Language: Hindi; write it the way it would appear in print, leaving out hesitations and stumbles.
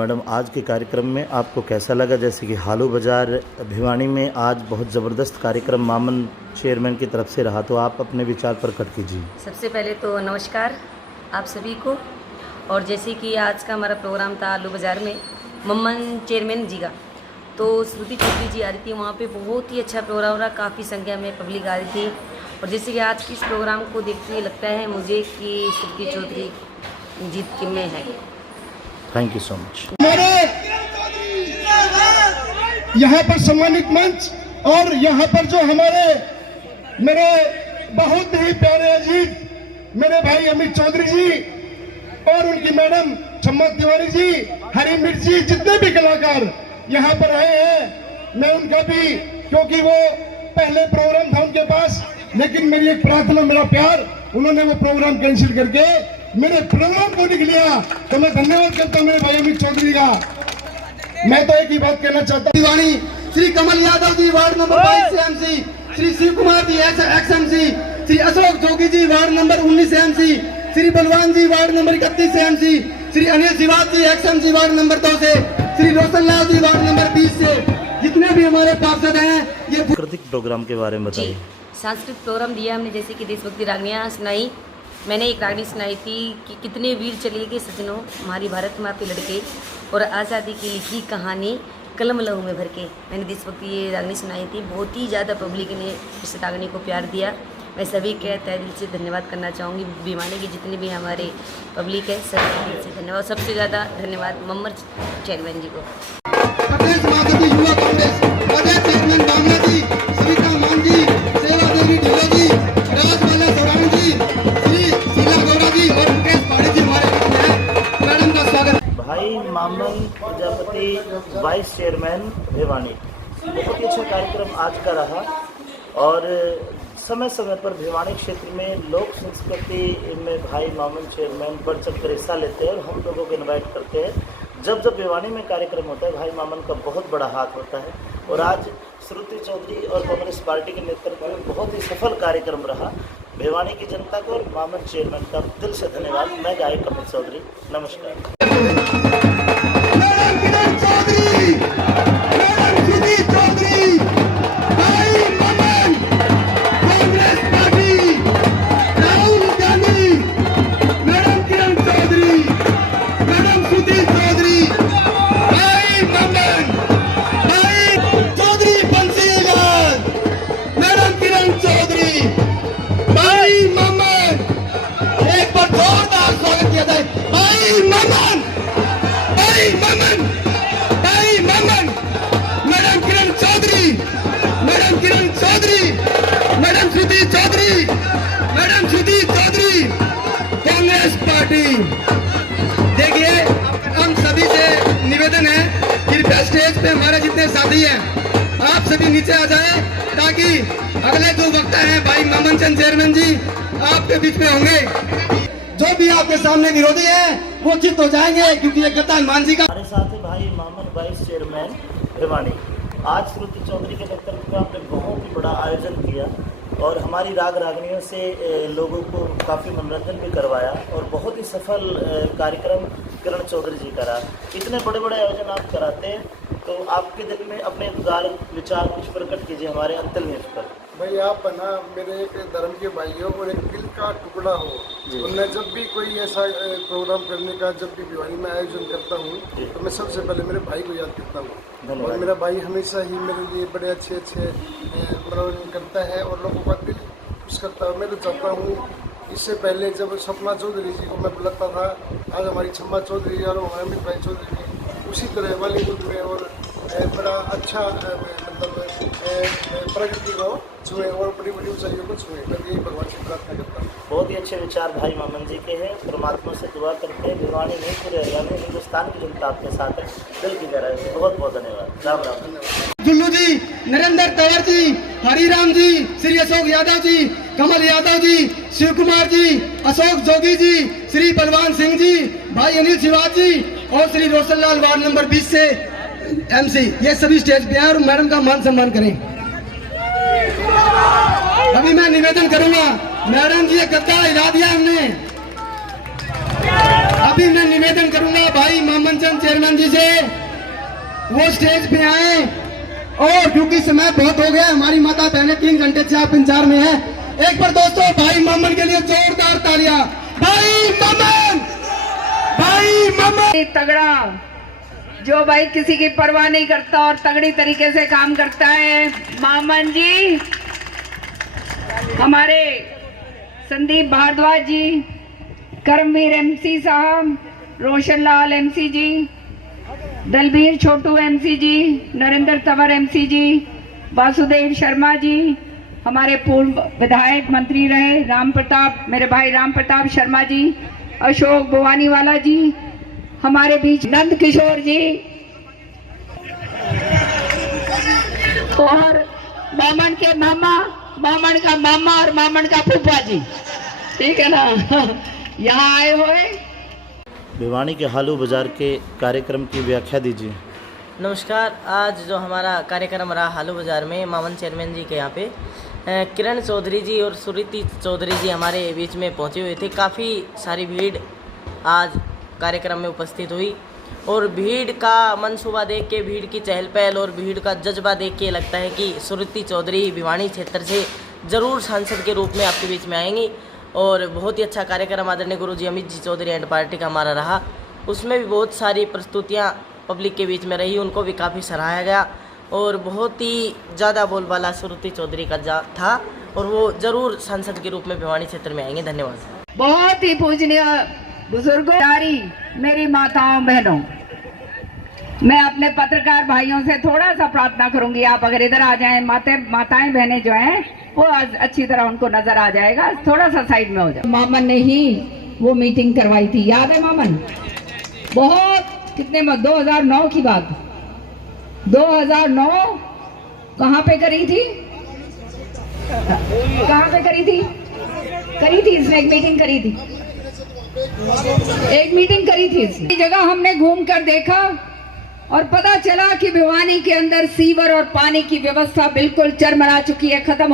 मैडम, आज के कार्यक्रम में आपको कैसा लगा? जैसे कि हालू बाज़ार भिवानी में आज बहुत ज़बरदस्त कार्यक्रम मामन चेयरमैन की तरफ से रहा, तो आप अपने विचार प्रकट कीजिए। सबसे पहले तो नमस्कार आप सभी को। और जैसे कि आज का हमारा प्रोग्राम था हालू बाज़ार में मामन चेयरमैन जी का, तो श्रुति चौधरी जी आ रही थी वहाँ पे। बहुत ही अच्छा प्रोग्राम रहा, काफ़ी संख्या में पब्लिक आ रही थी। और जैसे कि आज की इस प्रोग्राम को देखते हुए लगता है मुझे कि श्रुति चौधरी जीत के में है। Thank you so much. हमारे यहाँ पर सम्मानित मंच और यहाँ पर जो हमारे मेरे बहुत ही प्यारे अजीज मेरे भाई अमित चौधरी जी और उनकी मैडम चम्मक तिवारी जी, हरी मिर्ची, जितने भी कलाकार यहाँ पर आए हैं, मैं उनका भी, क्योंकि वो पहले प्रोग्राम था उनके पास, लेकिन मेरी एक प्रार्थना, मेरा प्यार, उन्होंने वो प्रोग्राम कैंसिल करके मेरे प्रोग्राम को लिख लिया, तो मैं धन्यवाद करता हूँ मेरे भाई अमित चौधरी का। मैं तो एक ही बात कहना चाहता हूँ, दीवानी श्री कमल यादव जी वार्ड नंबर 22 से MC, Shri Shiv Kumar ji x MC, Shri Ashok Jogi ji ward number 19 से एमसी, श्री बलवान जी वार्ड नंबर 31 से एमसी, श्री अनिल शिवाज जी एक्स एमसी वार्ड नंबर 2 से, श्री रोशन लाल जी वार्ड नंबर 20 से, जितने भी हमारे पार्षद हैं ये सांस्कृतिक प्रोग्राम के बारे में बताइए। सांस्कृतिक प्रोग्राम दिया हमने, जैसे कि देशभक्ति रागनियाँ सुनाई। मैंने एक रागनी सुनाई थी कि कितने वीर चले गए सजनों हमारी भारत माँ पे लड़के, और आज़ादी की लिखी कहानी कलम लहू में भर के। मैंने देशभक्ति ये रागनी सुनाई थी। बहुत ही ज़्यादा पब्लिक ने इस रागनी को प्यार दिया। मैं सभी के तहे दिल से धन्यवाद करना चाहूँगी। भिवानी की जितनी भी हमारे पब्लिक है सभी दिल से धन्यवाद। सबसे ज़्यादा धन्यवाद मामन चेयरमैन जी को। प्रदेश महासचिव युवा कांग्रेस प्रदेश चेयरमैन बांग्ला जी, सविता मान जी, सेवा देवी ढिल्लो जी, राजमाला सौरान जी, श्री शीला गौरा जी और मुकेश पाड़ी जी हमारे बीच में हैं। मैडम का स्वागत। भाई मामन प्रजापति वाइस चेयरमैन भिवानी, बहुत ही अच्छा कार्यक्रम आज का रहा। और समय समय पर भिवानी क्षेत्र में लोक संस्कृति में भाई मामन चेयरमैन बढ़ चढ़ कर हिस्सा लेते हैं और हम लोगों को इनवाइट करते हैं। जब जब भिवानी में कार्यक्रम होता है, भाई मामन का बहुत बड़ा हाथ होता है। और आज श्रुति चौधरी और कांग्रेस पार्टी के नेतृत्व में बहुत ही सफल कार्यक्रम रहा। भिवानी की जनता को और मामन चेयरमैन का दिल से धन्यवाद। मैं गायक अमित चौधरी, नमस्कार। Madam Shruti Chaudhary Congress party. देखिए, हम सभी से निवेदन है, कृपया स्टेज पे हमारे जितने साथी हैं आप सभी नीचे आ जाएं, ताकि अगले जो वक्ता हैं भाई मामन चंद चेयरमैन जी आपके बीच में होंगे। जो भी आपके सामने विरोधी है वो चित हो जाएंगे, क्योंकि ये गद्दा हनुमान जी का। हमारे साथ है भाई मामन वाइस चेयरमैन भिवानी। आज श्रुति चौधरी के नेतृत्व में आपने बहुत ही बड़ा आयोजन किया और हमारी राग रागनियों से लोगों को काफ़ी मनोरंजन भी करवाया और बहुत ही सफल कार्यक्रम किरण चौधरी जी का रहा। इतने बड़े बड़े आयोजन आप कराते हैं, तो आपके दिल में अपने विचार कुछ प्रकट कीजिए हमारे अंतिम न्यूज़ पर। भाई आप ना मेरे एक धर्म के भाई हो और एक दिल का टुकड़ा हो, तो मैं जब भी कोई ऐसा प्रोग्राम करने का, जब भी भिवानी में आयोजन करता हूँ, तो मैं सबसे पहले मेरे भाई को याद करता हूँ। और मेरा भाई हमेशा ही मेरे लिए बड़े अच्छे मनोरंजन करता है और लोगों का दिल खुश करता है। मैं तो चाहता हूँ, इससे पहले जब सपना चौधरी जी को मैं बुलाता था, आज हमारी छम्मा चौधरी और अमित भाई चौधरी भी उसी तरह बॉलीवुड में और बड़ा अच्छा मतलब प्रगति को छुए और बड़ी बड़ी ऊंचाइयों को छुए। मैं यही भगवान से प्रार्थना करता हूँ। बहुत ही अच्छे विचार भाई मामन जी के हैं। परमात्मा से दुआ करते हैं भिवानी नहीं पूरे हरियाणा हिंदुस्तान की जनता आपके साथ है। दिल की गहराई से बहुत बहुत धन्यवाद। राम राम। जुल्लू जी, नरेंद्र तंवर जी, हरिराम जी, श्री अशोक यादव जी, कमल यादव जी, शिव कुमार जी, अशोक जोगी जी, श्री बलवान सिंह जी, भाई अनिल शिवाज जी और श्री रोशन लाल वार्ड नंबर 20 से एमसी, ये सभी स्टेज पे हैं और मैडम का मान सम्मान करें। अभी मैं निवेदन करूंगा, मैडम जी ये गद्दा हिला दिया हमने। अभी मैं निवेदन करूंगा भाई मामन चंद चेयरमैन जी से वो स्टेज पे आए, और क्योंकि समय बहुत हो गया, हमारी माता बहनें 3 घंटे से आप इंतजार में है। एक बार दोस्तों भाई मामन के लिए जोरदार तालियां। भाई मामन, भाई मामन तगड़ा, जो भाई किसी की परवाह नहीं करता और तगड़ी तरीके से काम करता है। मामन जी, हमारे संदीप भारद्वाज जी, कर्मवीर एमसी साहब, रोशन लाल एमसी जी, दलबीर छोटू एमसी जी, नरेंद्र तंवर एमसी जी, वासुदेव शर्मा जी, हमारे पूर्व विधायक मंत्री रहे राम प्रताप, मेरे भाई राम प्रताप शर्मा जी, अशोक भवानीवाला जी, हमारे बीच नंद किशोर जी, और मामन के मामा, मामन का मामा और मामन का फूफा जी, ठीक है ना, यहाँ आए हुए। भिवानी के हालू बाजार के कार्यक्रम की व्याख्या दीजिए। नमस्कार। आज जो हमारा कार्यक्रम रहा हालू बाजार में मामन चेयरमैन जी के यहाँ पे किरण चौधरी जी और सुरीति चौधरी जी हमारे बीच में पहुँचे हुए थे। काफ़ी सारी भीड़ आज कार्यक्रम में उपस्थित हुई, और भीड़ का मनसूबा देख के, भीड़ की चहल पहल और भीड़ का जज्बा देख के लगता है कि सुरीति चौधरी भिवानी क्षेत्र से ज़रूर सांसद के रूप में आपके बीच में आएंगी। और बहुत ही अच्छा कार्यक्रम आदरणीय गुरुजी अमित जी चौधरी एंड पार्टी का हमारा रहा। उसमें भी बहुत सारी प्रस्तुतियाँ पब्लिक के बीच में रही, उनको भी काफ़ी सराहा गया, और बहुत ही ज़्यादा बोलबाला सुरीति चौधरी का था, और वो ज़रूर सांसद के रूप में भिवानी क्षेत्र में आएंगे। धन्यवाद। बहुत ही पूजनीय बुजुर्गों, मेरी माताओं बहनों, मैं अपने पत्रकार भाइयों से थोड़ा सा प्रार्थना करूंगी, आप अगर इधर आ जाएं, माताएं बहनें जो हैं वो अच्छी तरह उनको नजर आ जाएगा, थोड़ा सा साइड में हो जाए। मामन ने ही वो मीटिंग करवाई थी, याद है मामन? बहुत कितने में 2009 की बात, 2009 कहाँ पे करी थी, कहाँ पे करी थी इसने एक मीटिंग करी थी, एक मीटिंग करी थी इसने। जगह हमने घूम कर देखा और पता चला कि भिवानी के अंदर सीवर और पानी की व्यवस्था बिल्कुल चरमरा चुकी है, खत्म